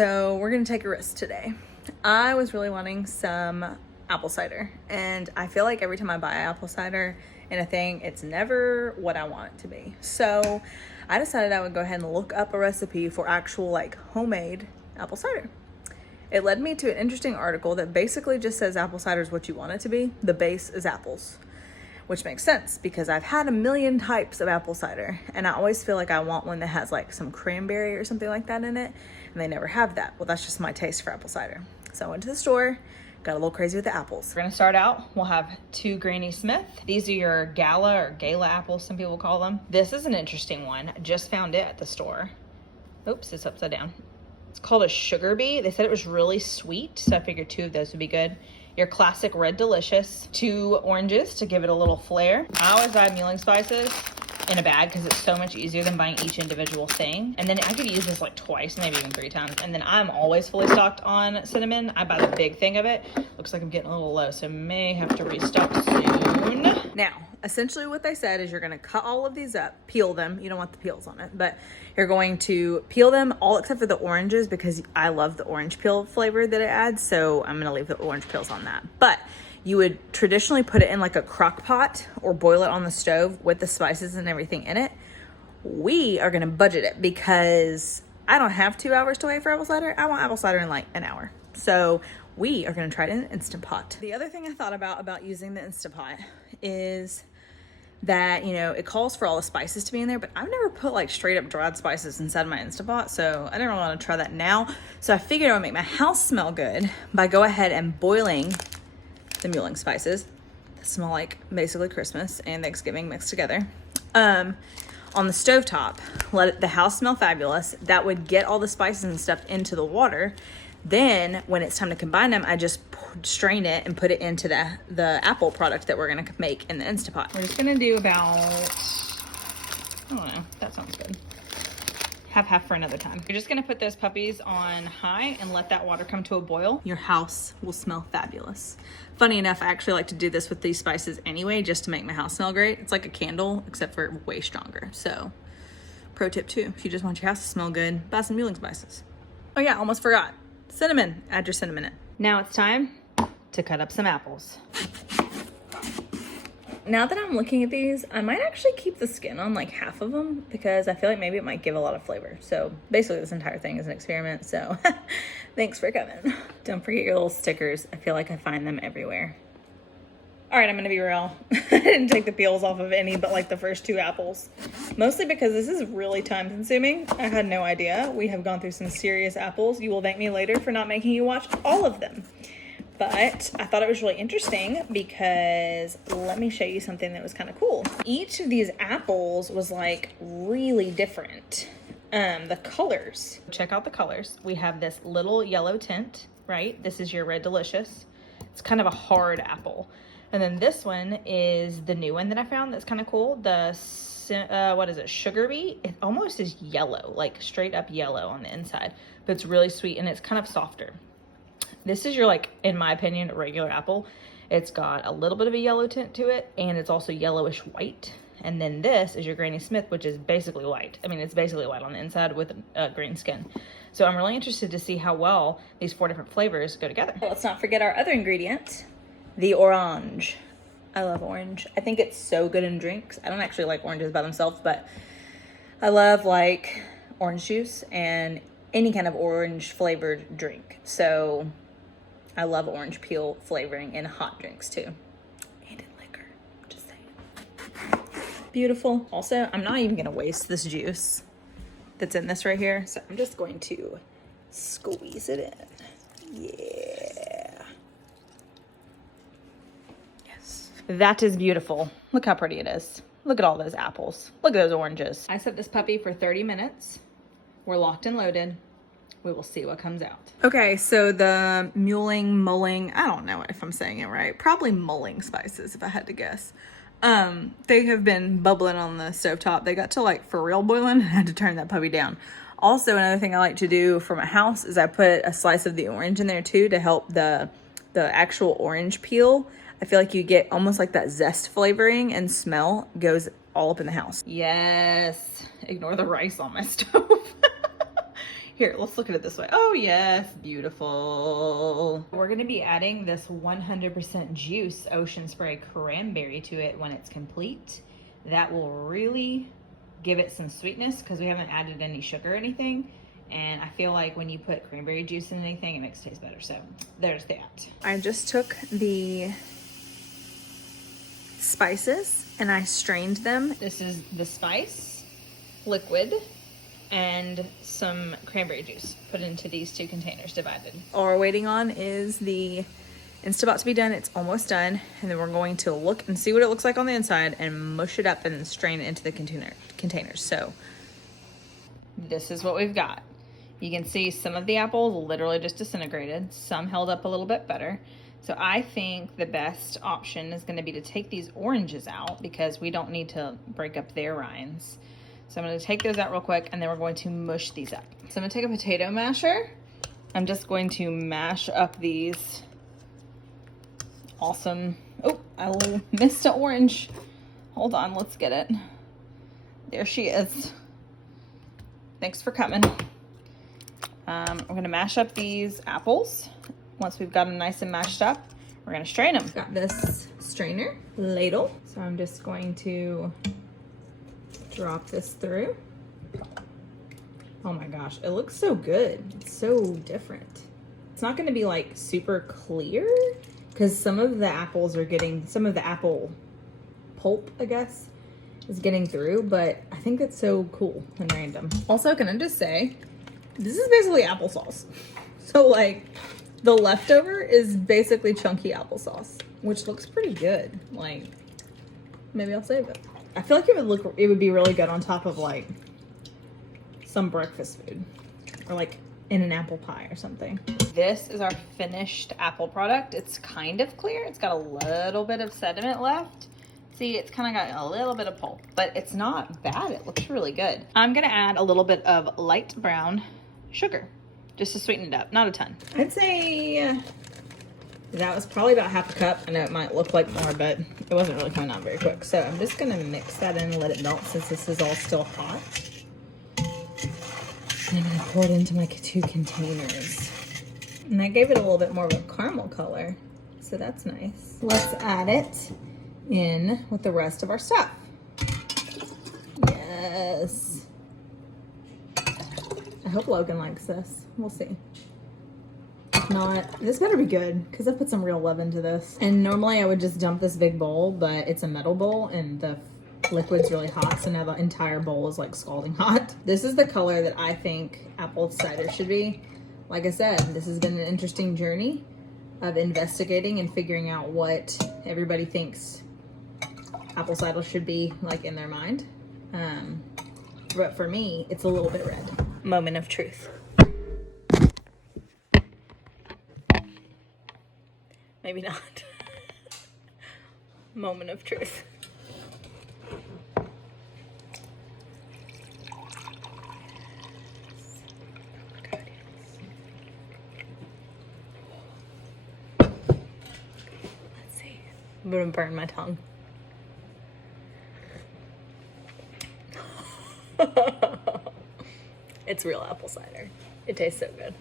So we're gonna take a risk today. I was really wanting some apple cider, and I feel like every time I buy apple cider in a thing, it's never what I want it to be. So I decided I would go ahead and look up a recipe for actual like homemade apple cider. It led me to an interesting article that basically just says apple cider is what you want it to be. The base is apples, which makes sense because I've had a million types of apple cider, and I always feel like I want one that has like some cranberry or something like that in it, and they never have that. Well, that's just my taste for apple cider. So I went to the store, got a little crazy with the apples. We're gonna start out, we'll have 2 Granny Smith. These are your Gala or Gala apples, some people call them. This is an interesting one. I just found it at the store. Oops, it's upside down. It's called a sugar bee. They said it was really sweet, so I figured 2 of those would be good. Your classic Red Delicious, 2 oranges to give it a little flair. I always buy mulling spices in a bag because it's so much easier than buying each individual thing. And then I could use this like twice, maybe even 3 times. And then I'm always fully stocked on cinnamon. I buy the big thing of it. Looks like I'm getting a little low, so may have to restock soon. Now, essentially what they said is you're gonna cut all of these up, peel them. You don't want the peels on it, but you're going to peel them all except for the oranges because I love the orange peel flavor that it adds. So I'm gonna leave the orange peels on that. But you would traditionally put it in like a crock pot or boil it on the stove with the spices and everything in it. We are gonna budget it because I don't have 2 hours to wait for apple cider. I want apple cider in like an hour. So we are gonna try it in an Instant Pot. The other thing I thought about using the Instant Pot is that, you know, it calls for all the spices to be in there, but I've never put like straight up dried spices inside my Instant Pot, so I didn't really want to try that now. So I figured I would make my house smell good by go ahead and boiling the mulling spices that smell like basically Christmas and Thanksgiving mixed together on the stovetop. Let the house smell fabulous. That would get all the spices and stuff into the water. Then when it's time to combine them, I just strain it and put it into the apple product that we're gonna make in the Instant Pot. We're just gonna do about, I don't know, that sounds good. Half for another time. You're just gonna put those puppies on high and let that water come to a boil. Your house will smell fabulous. Funny enough, I actually like to do this with these spices anyway, just to make my house smell great. It's like a candle, except for way stronger. So, pro tip too, if you just want your house to smell good, buy some mulling spices. Oh yeah, almost forgot. Cinnamon, add your cinnamon in. Now it's time to cut up some apples. Now that I'm looking at these, I might actually keep the skin on like half of them because I feel like maybe it might give a lot of flavor. So basically this entire thing is an experiment, so thanks for coming. Don't forget your little stickers. I feel like I find them everywhere. All right, I'm gonna be real. I didn't take the peels off of any but like the first 2 apples. Mostly because this is really time consuming. I had no idea. We have gone through some serious apples. You will thank me later for not making you watch all of them. But I thought it was really interesting because let me show you something that was kind of cool. Each of these apples was like really different. The colors. Check out the colors. We have this little yellow tint, right? This is your Red Delicious. It's kind of a hard apple. And then this one is the new one that I found that's kind of cool. The, what is it, Sugar Bee? It almost is yellow, like straight up yellow on the inside. But it's really sweet and it's kind of softer. This is your, like, in my opinion, regular apple. It's got a little bit of a yellow tint to it, and it's also yellowish white. And then this is your Granny Smith, which is basically white. I mean, it's basically white on the inside with green skin. So I'm really interested to see how well these 4 different flavors go together. Let's not forget our other ingredient, the orange. I love orange. I think it's so good in drinks. I don't actually like oranges by themselves, but I love like orange juice and any kind of orange flavored drink. So I love orange peel flavoring in hot drinks too. And in liquor, just saying. Beautiful. Also, I'm not even gonna waste this juice that's in this right here. So I'm just going to squeeze it in. Yeah. Yes. That is beautiful. Look how pretty it is. Look at all those apples. Look at those oranges. I set this puppy for 30 minutes. We're locked and loaded. We will see what comes out. Okay, so the mulling, I don't know if I'm saying it right. Probably mulling spices, if I had to guess. They have been bubbling on the stovetop. They got to like for real boiling. I had to turn that puppy down. Also, another thing I like to do for my house is I put a slice of the orange in there too to help the actual orange peel. I feel like you get almost like that zest flavoring and smell goes all up in the house. Yes, ignore the rice on my stove. Here, let's look at it this way. Oh yes, beautiful. We're gonna be adding this 100% juice Ocean Spray cranberry to it when it's complete. That will really give it some sweetness because we haven't added any sugar or anything. And I feel like when you put cranberry juice in anything, it makes it taste better. So there's that. I just took the spices and I strained them. This is the spice, liquid, and some cranberry juice put into these 2 containers divided. All we're waiting on is the Instapot to be done. It's almost done. And then we're going to look and see what it looks like on the inside and mush it up and then strain it into the containers. So this is what we've got. You can see some of the apples literally just disintegrated. Some held up a little bit better. So I think the best option is going to be to take these oranges out because we don't need to break up their rinds. So I'm going to take those out real quick and then we're going to mush these up. So I'm going to take a potato masher. I'm just going to mash up these awesome, oh, I missed an orange. Hold on, let's get it. There she is. Thanks for coming. We're going to mash up these apples. Once we've got them nice and mashed up, we're going to strain them. Got this strainer ladle. So I'm just going to drop this through. Oh my gosh, it looks so good. It's so different. It's not going to be like super clear because some of the apples are getting, some of the apple pulp, I guess, is getting through, but I think that's so cool and random. Also, can I just say, this is basically applesauce. So like the leftover is basically chunky applesauce, which looks pretty good. Like maybe I'll save it. I feel like it would be really good on top of like some breakfast food or like in an apple pie or something. This is our finished apple product. It's kind of clear. It's got a little bit of sediment left. See, it's kind of got a little bit of pulp, but it's not bad. It looks really good. I'm gonna add a little bit of light brown sugar just to sweeten it up, not a ton. I'd say that was probably about half a cup. I know it might look like more, but it wasn't really coming out very quick. So I'm just gonna mix that in and let it melt since this is all still hot. And I'm gonna pour it into my 2 containers. And I gave it a little bit more of a caramel color, so that's nice. Let's add it in with the rest of our stuff. Yes. I hope Logan likes this. We'll see. If not, this better be good because I put some real love into this. And normally I would just dump this big bowl, but it's a metal bowl and the liquid's really hot, so now the entire bowl is like scalding hot. This is the color that I think apple cider should be. Like I said, this has been an interesting journey of investigating and figuring out what everybody thinks apple cider should be like in their mind. But for me, it's a little bit red. Moment of truth. Maybe not. Moment of truth. I'm gonna burn my tongue. It's real apple cider. It tastes so good.